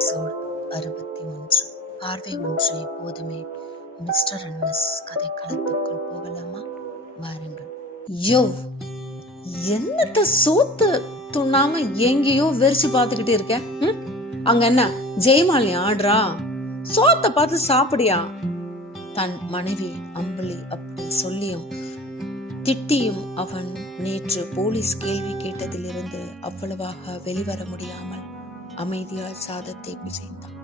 Episode அறுபத்தி ஒன்று. பார்வை ஒன்று போதுமே மிஸ்டர் அண்ட் மிஸ் கதை களத்துக்குள் போகலாமா? வாருங்கள். யோ என்னத்த சோத்து துண்ணாம எங்கேயோ வெறிச்சு பார்த்துக்கிட்டு இருக்க? அங்க என்ன ஜெயமாலினி ஆடுறா? சோத்த பார்த்து சாப்பிடியா? தன் மனைவி அம்பளி அப்படி சொல்லியும் திட்டியும் அவன் நேற்று போலீஸ் கேள்வி கேட்டதிலிருந்து அவ்வளவாக வெளிவர முடியாமல் அமைதியால் சாதத்தை பிசைந்தான்.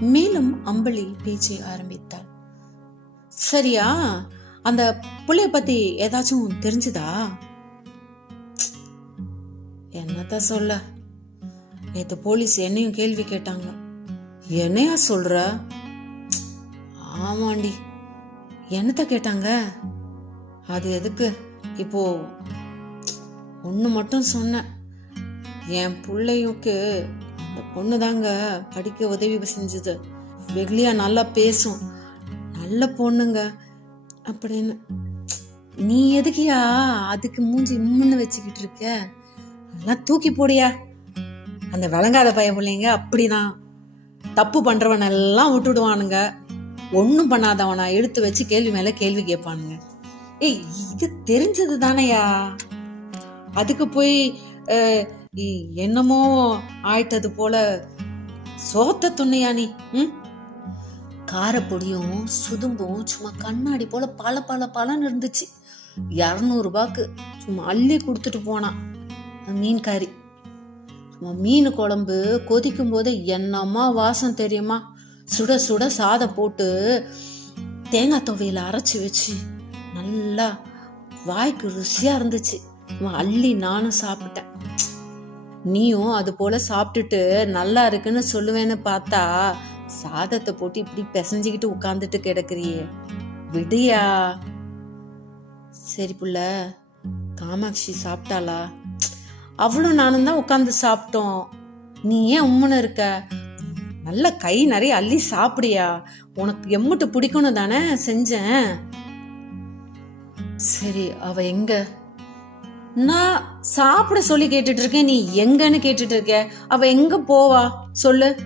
மேலும் அம்பளி பேச்சை ஆரம்பித்தாள். சரியா? அந்த புள்ளைய பத்தி ஏதாச்சும் தெரிஞ்சுதா? என்னத்த சொல்ல? நேத்து போலீஸ் என்னையும் கேள்வி கேட்டாங்க. என்னையா சொல்ற? ஆமாண்டி. என்னத்த கேட்டாங்க? அது எதுக்கு? இப்போ ஒன்று மட்டும் சொன்னேன். என் பிள்ளையுக்கு அந்த பொண்ணு தாங்க படிக்க உதவி செஞ்சது. வெகுலியா நல்லா பேசும். நல்ல பொண்ணுங்க அப்படின்னு. நீ எதுக்கியா அதுக்கு மூஞ்சி இம்முன்னு வச்சுக்கிட்டு இருக்க? அதெல்லாம் தூக்கி போடியா? அந்த விளங்காத பையன் பிள்ளைங்க அப்படிதான். தப்பு பண்றவன் எல்லாம் விட்டுடுவானுங்க. ஒன்றும் பண்ணாதவனா எடுத்து வச்சு கேள்வி மேல கேள்வி கேட்பானுங்க. ஏய் இது தெரிஞ்சது தானையா அதுக்கு போய் என்னமோ ஆயிட்டது போல சோத்த துண்ணையா நீ ம்? காரப்பொடியும் சுதும்பும் சும்மா கண்ணாடி போல பல பல பலன்னு இருந்துச்சு. இரநூறு சும்மா அள்ளி கொடுத்துட்டு போனான். மீன்காரி. சும்மா மீன் குழம்பு கொதிக்கும் போது என்னம்மா வாசம் தெரியுமா? சுட சுட சாதம் போட்டு தேங்காய் துவையில அரைச்சி வச்சு நல்லா வாய்க்கு ருசியா இருந்துச்சு. அள்ளி நானும் சாப்பிட்டேன். நீயும் அது போல சாப்பிட்டுட்டு நல்லா இருக்குன்னு சொல்லுவேன்னு பார்த்தா சாதத்தை போட்டு இப்படி பிசைஞ்சுக்கிட்டு உட்காந்துட்டு கிடக்குறியே. விடியா. சரி புள்ள காமாட்சி சாப்பிட்டாளா? அவளும் நானும் தான் உட்காந்து சாப்பிட்டோம். நீ ஏன் உம்முன்னு இருக்க? நல்ல கை நிறைய அள்ளி சாப்பிடியா. உனக்கு எம்முட்டு பிடிக்கணும் தானே செஞ்சேன். சரி அவ எங்க? நான் சாப்பிட சொல்லி கேட்டுட்டு இருக்கேன் நீ எங்கன்னு கேட்டுட்டு இருக்க அவ எங்க போவா? சொல்லு.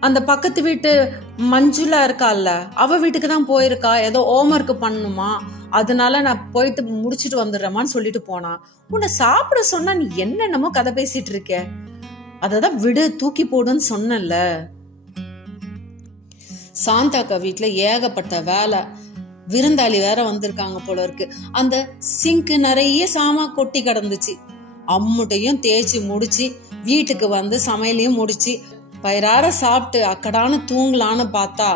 அந்த பக்கத்து வீட்டு மஞ்சுளா இருக்கால்ல அவ வீட்டுக்கு தான் போயிருக்கா? ஏதோ ஹோம்ஒர்க் பண்ணணுமா அதனால நான் போயிட்டு முடிச்சிட்டு வந்துடுறேமான்னு சொல்லிட்டு போனா. உன்னை சாப்பிட சொன்னா நீ என்னென்னமோ கதை பேசிட்டு இருக்க அததான் விடு தூக்கி போடுன்னு சொன்னேன்ல. சாந்தாக்கா வீட்டுல ஏகப்பட்ட வேலை. விருந்தாளி வேற வந்திருக்காங்க போல இருக்கு. அந்த சிங்க் நிறைய சாமா கொட்டி கிடந்துச்சு. அம்முட்டையும் தேய்ச்சி முடிச்சு வீட்டுக்கு வந்து சமையலையும் முடிச்சு வயிறார சாப்பிட்டு அக்கடான தூங்கலான்னு பார்த்தா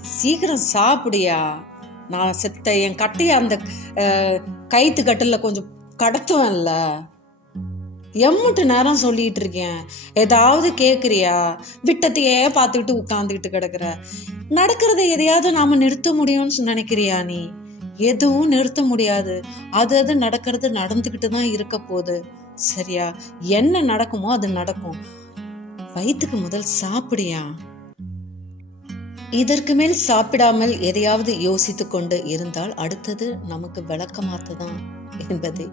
சீக்கிரம் சாப்பிடியா? நான் செத்த என் கட்டைய அந்த கைத்து கட்டில் கட்டில கொஞ்சம் கடத்துவேன்ல. எம்முட்டு நேரம் சொல்லிட்டு இருக்கேன் ஏதாவது கேட்குறியா விட்டத்தையே பார்த்துக்கிட்டு உட்காந்துக்கிட்டு கிடக்குற. நடக்கிறத எதையாவது நாம நிறுத்த முடியும்னு நினைக்கிறியா நீ? எதுவும் நிறுத்த முடியாது. அது அது நடக்கிறது நடந்துக்கிட்டு தான் இருக்க போகுது. சரியா? என்ன நடக்குமோ அது நடக்கும். வயிற்றுக்கு முதல் சாப்பிடியா? இதற்கு மேல் சாப்பிடாமல் எதையாவது யோசித்துக் கொண்டு இருந்தால் அடுத்தது நமக்கு விளக்கமாத்ததான் என்பதை.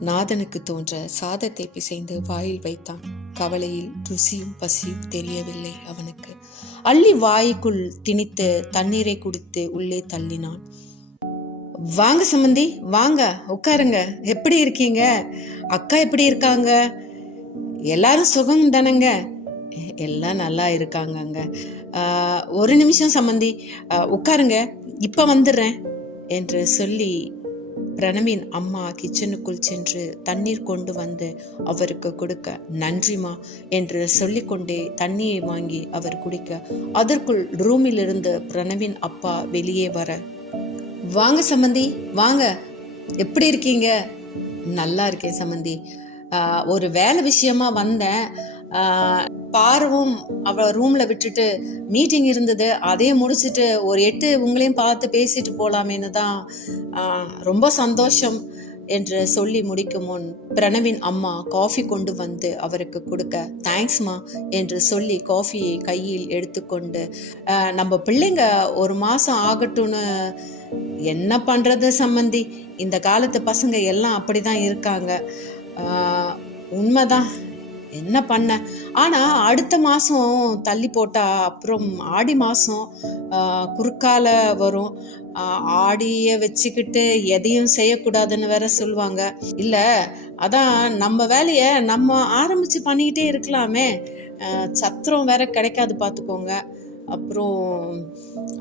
நாதனுக்கு தோன்ற சாதத்தை பிசைந்து வாயில் வைத்தான். கவலையில் ருசியும் பசியும் தெரியவில்லை அவனுக்கு. அள்ளி வாய்க்குள் திணித்து தண்ணீரை குடித்து உள்ளே தள்ளினான். வாங்க சம்மந்தி வாங்க உட்காருங்க. எப்படி இருக்கீங்க? அக்கா எப்படி இருக்காங்க? எல்லாரும் சுகம் தானங்க. எல்லாம் நல்லா இருக்காங்கங்க. ஒரு நிமிஷம் சம்மந்தி உட்காருங்க. இப்ப வந்துடுறேன். என்று சொல்லி பிரணவின் அம்மா கிச்சனுக்குள் சென்று தண்ணீர் கொண்டு வந்து அவருக்கு கொடுக்க நன்றிமா என்று சொல்லிக்கொண்டே தண்ணியை வாங்கி அவர் குடிக்க அதற்குள் ரூமில் இருந்து பிரணவின் அப்பா வெளியே வர வாங்க சம்மந்தி வாங்க. எப்படி இருக்கீங்க? நல்லா இருக்கேன் சம்மந்தி ஒரு வேலை விஷயமா வந்தேன். பார்வும் அவ ரூம்ல விட்டுட்டு மீட்டிங் இருந்தது. அதையும் முடிச்சுட்டு ஒரு எட்டு உங்களையும் பார்த்து பேசிட்டு போகலாமேன்னு தான் ரொம்ப சந்தோஷம் என்று சொல்லி முடிக்கும் முன் பிரணவின் அம்மா காஃபி கொண்டு வந்து அவருக்கு கொடுக்க தேங்க்ஸ்மா என்று சொல்லி காஃபியை கையில் எடுத்துக்கொண்டு நம்ம பிள்ளைங்க ஒரு மாசம் ஆகட்டும்னு என்ன பண்றது சம்மந்தி இந்த காலத்து பசங்க எல்லாம் அப்படிதான் இருக்காங்க. உண்மைதான். என்ன பண்ண? ஆனா அடுத்த மாசம் தள்ளி போட்டா அப்புறம் ஆடி மாசம் குறுக்கால வரும். ஆடியை ஆடிய வச்சுக்கிட்டு எதையும் செய்யக்கூடாதுன்னு வேற சொல்லுவாங்க. இல்ல அதான் நம்ம வேலைய நம்ம ஆரம்பிச்சு பண்ணிக்கிட்டே இருக்கலாமே. சத்திரம் வேற கிடைக்காது பார்த்துக்கோங்க அப்புறம்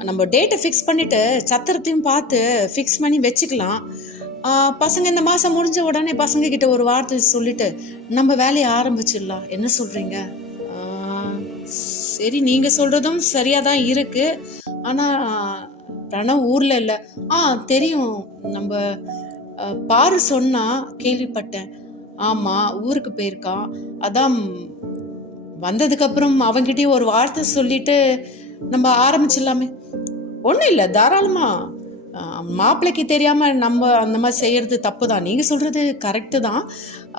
நம்ம டேட்டை ஃபிக்ஸ் பண்ணிட்டு சத்திரத்தையும் பார்த்து ஃபிக்ஸ் பண்ணி வச்சுக்கலாம். பசங்க இந்த மாதம் முடிஞ்ச உடனே பசங்க கிட்ட ஒரு வார்த்தை சொல்லிட்டு நம்ம வேலையை ஆரம்பிச்சிடலாம். என்ன சொல்றீங்க? சரி நீங்க சொல்றதும் சரியா தான் இருக்கு. ஆனா பிரணவ் ஊர்ல இல்ல. ஆ தெரியும். நம்ம பாரு சொன்னா கேள்விப்பட்டேன். ஆமா ஊருக்கு போயிருக்கான். அதான் வந்ததுக்கு அப்புறம் அவன்கிட்டயும் ஒரு வார்த்தை சொல்லிட்டு நம்ம ஆரம்பிச்சிடலாமே. ஒன்றும் இல்லை தாராளமா. மாப்பிள்ளைக்கு தெரியாமல் நம்ம அந்த மாதிரி செய்கிறது தப்பு தான் நீங்கள் சொல்கிறது கரெக்டு தான்.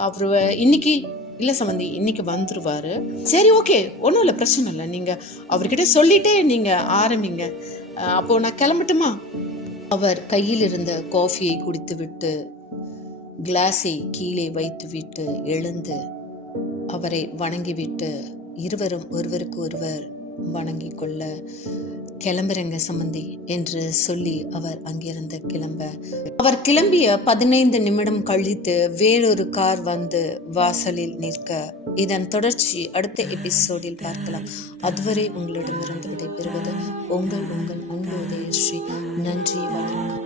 அவர் இன்னைக்கு இல்லை சம்மந்தி இன்னைக்கு வந்துடுவார் சரி ஓகே ஒன்றும் இல்லை பிரச்சனை இல்லை. நீங்கள் அவர்கிட்ட சொல்லிட்டே நீங்கள் ஆரம்பிங்க. அப்போது நான் கிளம்பட்டுமா? அவர் கையில் இருந்த காஃபியை குடித்துவிட்டு கிளாஸை கீழே வைத்துவிட்டு எழுந்து அவரை வணங்கிவிட்டு இருவரும் ஒருவருக்கு ஒருவர் வணங்கிக் கொள்ள கிளம்புறங்க சம்பந்தி என்று சொல்லி அவர் அங்கிருந்து கிளம்ப. அவர் கிளம்பிய பதினைந்து நிமிடம் கழித்து வேறொரு கார் வந்து வாசலில் நிற்க. இதன் தொடர்ச்சி அடுத்த எபிசோடில் பார்க்கலாம். அதுவரை உங்களிடமிருந்து விடைபெறுவது உங்கள் உங்கள் உங்களுடைய ஸ்ரீ நன்றி வணக்கம்.